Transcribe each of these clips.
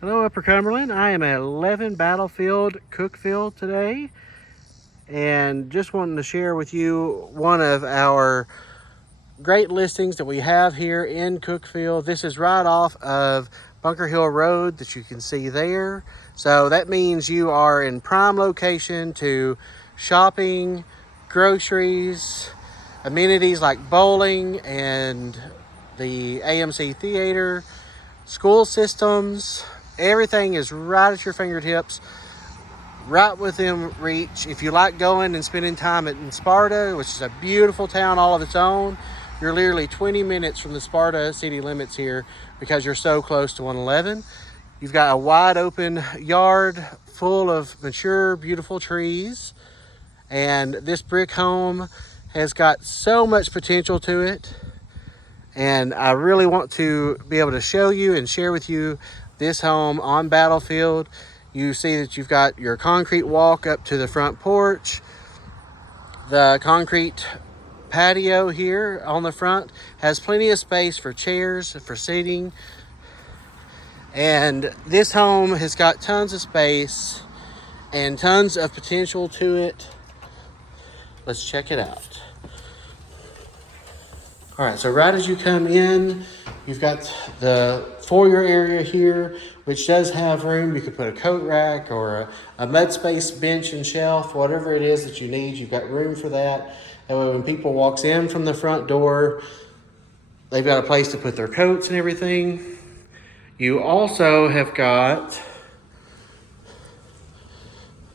Hello, Upper Cumberland. I am at 11 Battlefield, Cookeville today, and just wanting to share with you one of our great listings that we have here in Cookeville. This is right off of Bunker Hill Road that you can see there. So that means you are in prime location to shopping, groceries, amenities like bowling and the AMC Theater, school systems. Everything is right at your fingertips, right within reach. If you like going and spending time in Sparta, which is a beautiful town all of its own, you're literally 20 minutes from the Sparta city limits here because you're so close to 111. You've got a wide open yard full of mature, beautiful trees. And this brick home has got so much potential to it. And I really want to be able to show you and share with you this home on Battlefield. You see that you've got your concrete walk up to the front porch. The concrete patio here on the front has plenty of space for chairs, for seating. And this home has got tons of space and tons of potential to it. Let's check it out. All right, so right as you come in, you've got the foyer area here, which does have room. You could put a coat rack or a mud space bench and shelf, whatever it is that you need. You've got room for that. That way when people walks in from the front door, they've got a place to put their coats and everything. You also have got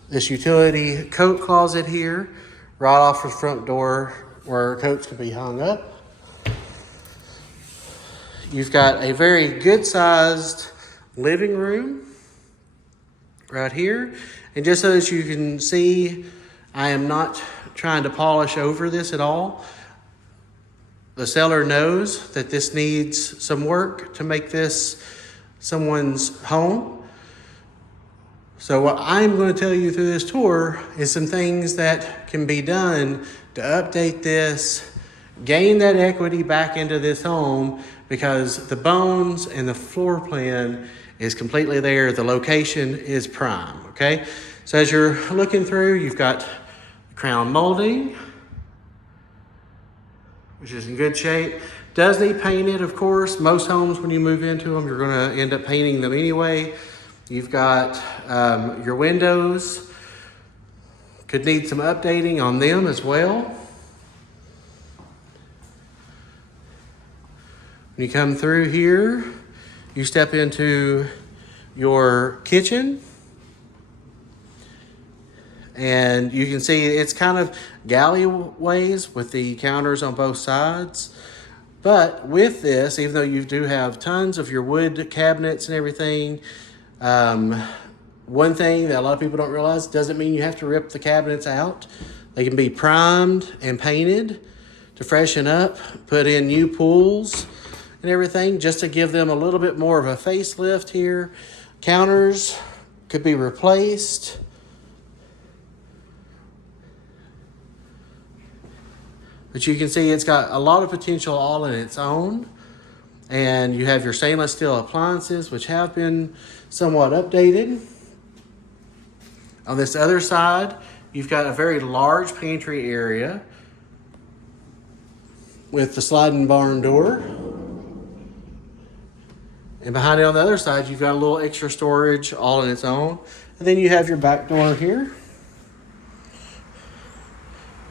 this utility coat closet here, right off the front door where coats could be hung up. You've got a very good sized living room right here. And just so that you can see, I am not trying to polish over this at all. The seller knows that this needs some work to make this someone's home. So what I'm going to tell you through this tour is some things that can be done to update this, gain that equity back into this home, because the bones and the floor plan is completely there. The location is prime, okay? So as you're looking through, you've got crown molding, which is in good shape. Does need painted, of course. Most homes, when you move into them, you're gonna end up painting them anyway. You've got your windows. Could need some updating on them as well. When you come through here, you step into your kitchen. And you can see it's kind of galleyways with the counters on both sides. But with this, even though you do have tons of your wood cabinets and everything, one thing that a lot of people don't realize, doesn't mean you have to rip the cabinets out. They can be primed and painted to freshen up, put in new pools and everything, just to give them a little bit more of a facelift here. Counters could be replaced. But you can see it's got a lot of potential all in its own. And you have your stainless steel appliances, which have been somewhat updated. On this other side, you've got a very large pantry area with the sliding barn door. And behind it on the other side, you've got a little extra storage all in its own. And then you have your back door here.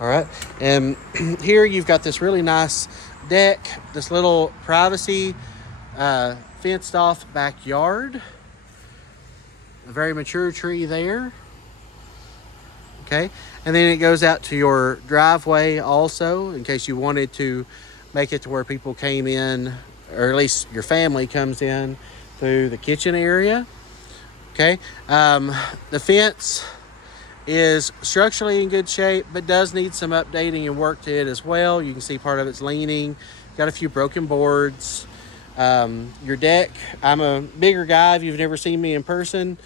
All right, and here you've got this really nice deck, this little privacy fenced off backyard. A very mature tree there. Okay, and then it goes out to your driveway also, in case you wanted to make it to where people came in, or at least your family comes in through the kitchen area. Okay, the fence is structurally in good shape, but does need some updating and work to it as well. You can see part of it's leaning. Got a few broken boards. Your deck, I'm a bigger guy if you've never seen me in person,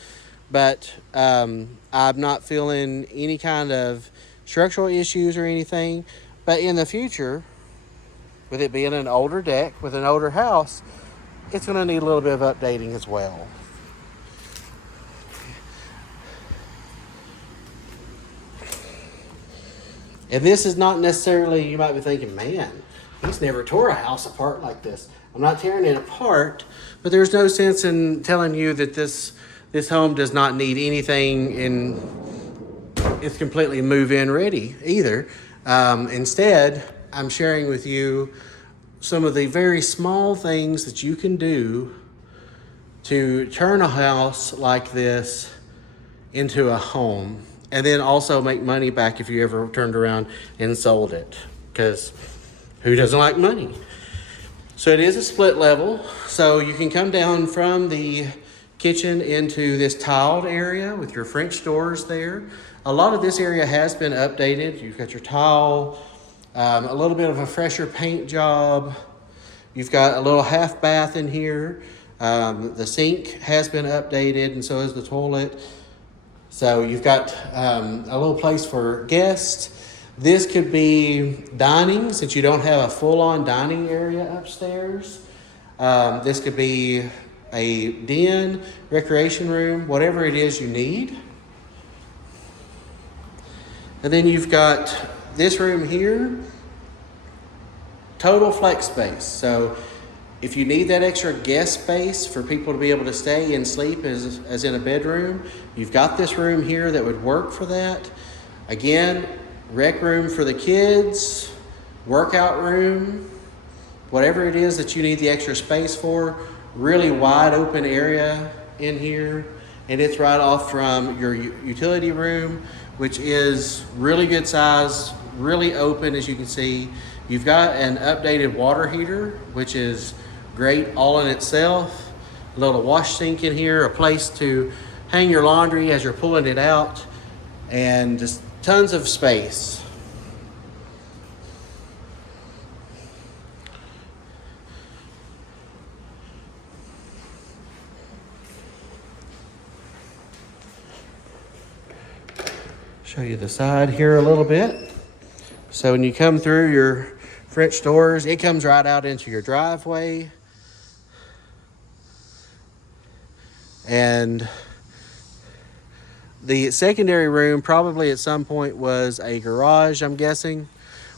but I'm not feeling any kind of structural issues or anything. But in the future, with it being an older deck with an older house, it's going to need a little bit of updating as well. And this is not necessarily, you might be thinking, man, he's never tore a house apart like this. I'm not tearing it apart, but there's no sense in telling you that this home does not need anything and it's completely move-in ready either. Instead, I'm sharing with you some of the very small things that you can do to turn a house like this into a home, and then also make money back if you ever turned around and sold it, because who doesn't like money? So it is a split level, so you can come down from the kitchen into this tiled area with your French doors there. A lot of this area has been updated. You've got your tile, a little bit of a fresher paint job. You've got a little half bath in here. The sink has been updated, and so is the toilet. So you've got a little place for guests. This could be dining, since you don't have a full-on dining area upstairs. This could be a den, recreation room, whatever it is you need. And then you've got this room here, total flex space. So if you need that extra guest space for people to be able to stay and sleep as in a bedroom, you've got this room here that would work for that. Again, rec room for the kids, workout room, whatever it is that you need the extra space for. Really wide open area in here, and it's right off from your utility room, which is really good size, really open, as you can see. You've got an updated water heater, which is great all in itself. A little wash sink in here, a place to hang your laundry as you're pulling it out, and just tons of space. Show you the side here a little bit. So when you come through your French doors, it comes right out into your driveway. And the secondary room probably at some point was a garage, I'm guessing,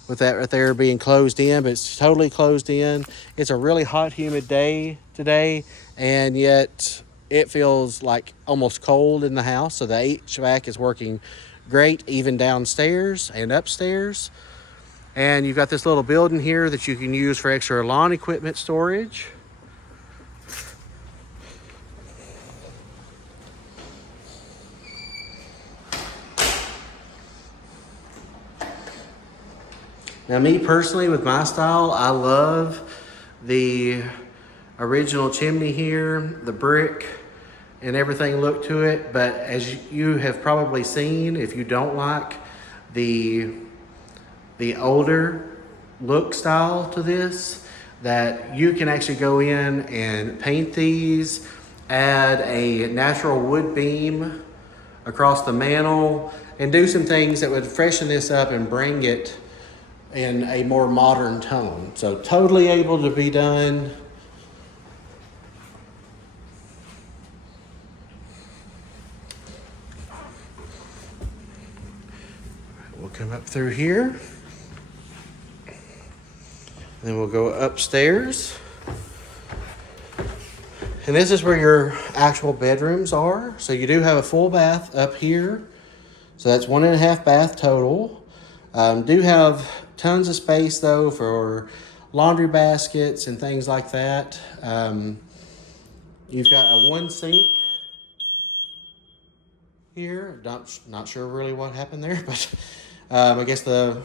with that right there being closed in, but it's totally closed in. It's a really hot, humid day today, and yet it feels like almost cold in the house. So the HVAC is working great, even downstairs and upstairs. And you've got this little building here that you can use for extra lawn equipment storage. Now, me personally, with my style, I love the original chimney here, the brick and everything look to it. But as you have probably seen, if you don't like the older look style to this, that you can actually go in and paint these, add a natural wood beam across the mantle, and do some things that would freshen this up and bring it in a more modern tone. So totally able to be done. We'll come up through here. Then we'll go upstairs. And this is where your actual bedrooms are. So you do have a full bath up here. So that's 1.5 bath total. Do have tons of space though for laundry baskets and things like that. You've got a one sink here. Not sure really what happened there, but I guess the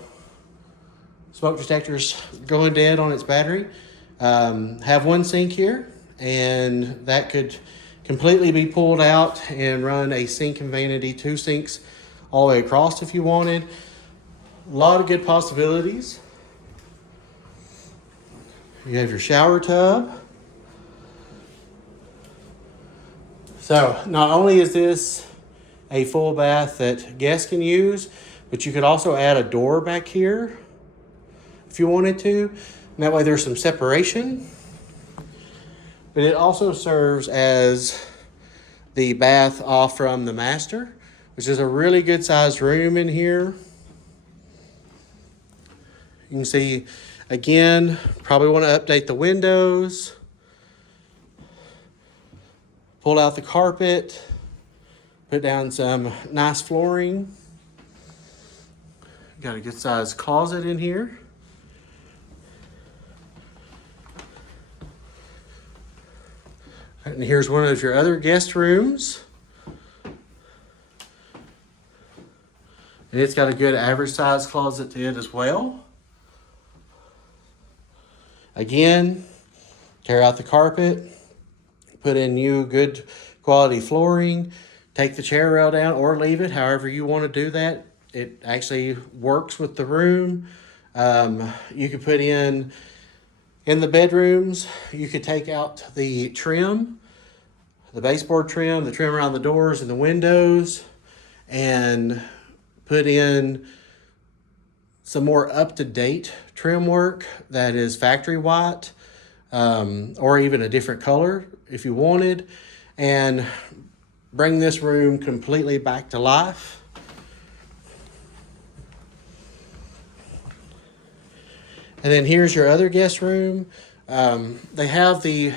smoke detector's going dead on its battery. Have one sink here, and that could completely be pulled out and run a sink and vanity, 2 sinks all the way across if you wanted. A lot of good possibilities. You have your shower tub. So not only is this a full bath that guests can use, but you could also add a door back here if you wanted to. And that way there's some separation. But it also serves as the bath off from the master, which is a really good sized room in here. You can see, again, probably want to update the windows. Pull out the carpet. Put down some nice flooring. Got a good sized closet in here. And here's one of your other guest rooms. And it's got a good average size closet to it as well. Again, tear out the carpet, put in new good quality flooring, take the chair rail down or leave it, however you want to do that. It actually works with the room. You could put in the bedrooms, you could take out the trim, the baseboard trim, the trim around the doors and the windows, and put in some more up-to-date trim work that is factory white, or even a different color if you wanted, and bring this room completely back to life. And then here's your other guest room. They have the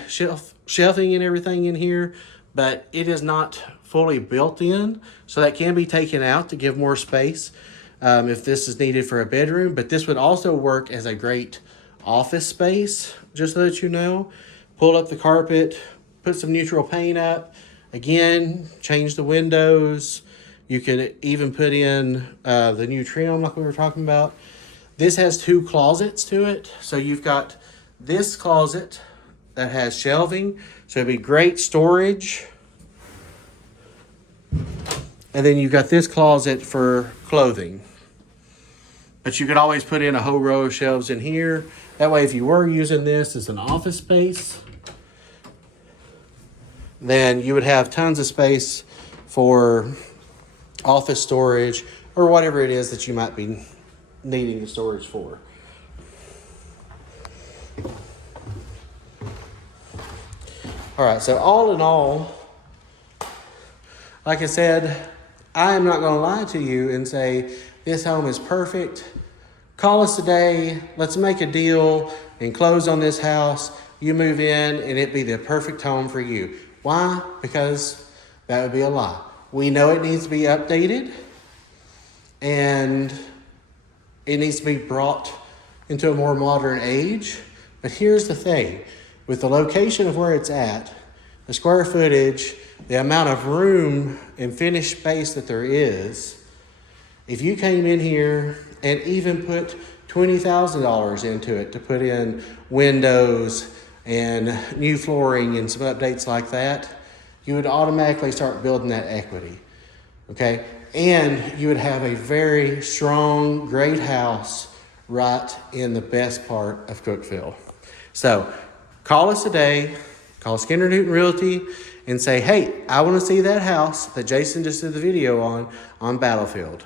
shelving and everything in here, but it is not fully built in, so that can be taken out to give more space if this is needed for a bedroom. But this would also work as a great office space, just so that you know. Pull up the carpet, put some neutral paint up. Again, change the windows. You could even put in the new trim like we were talking about. This has two closets to it. So you've got this closet that has shelving. So it'd be great storage. And then you've got this closet for clothing. But you could always put in a whole row of shelves in here. That way, if you were using this as an office space, then you would have tons of space for office storage or whatever it is that you might be needing the storage for. All right, so all in all, like I said, I am not going to lie to you and say this home is perfect. Call us today. Let's make a deal and close on this house. You move in and it be the perfect home for you. Why? Because that would be a lie. We know it needs to be updated and it needs to be brought into a more modern age. But here's the thing. With the location of where it's at, the square footage, the amount of room and finished space that there is, if you came in here and even put $20,000 into it to put in windows and new flooring and some updates like that, you would automatically start building that equity, okay? And you would have a very strong, great house right in the best part of Cookeville. So call us today, call Skender Newton Realty and say, hey, I want to see that house that Jason just did the video on Battlefield.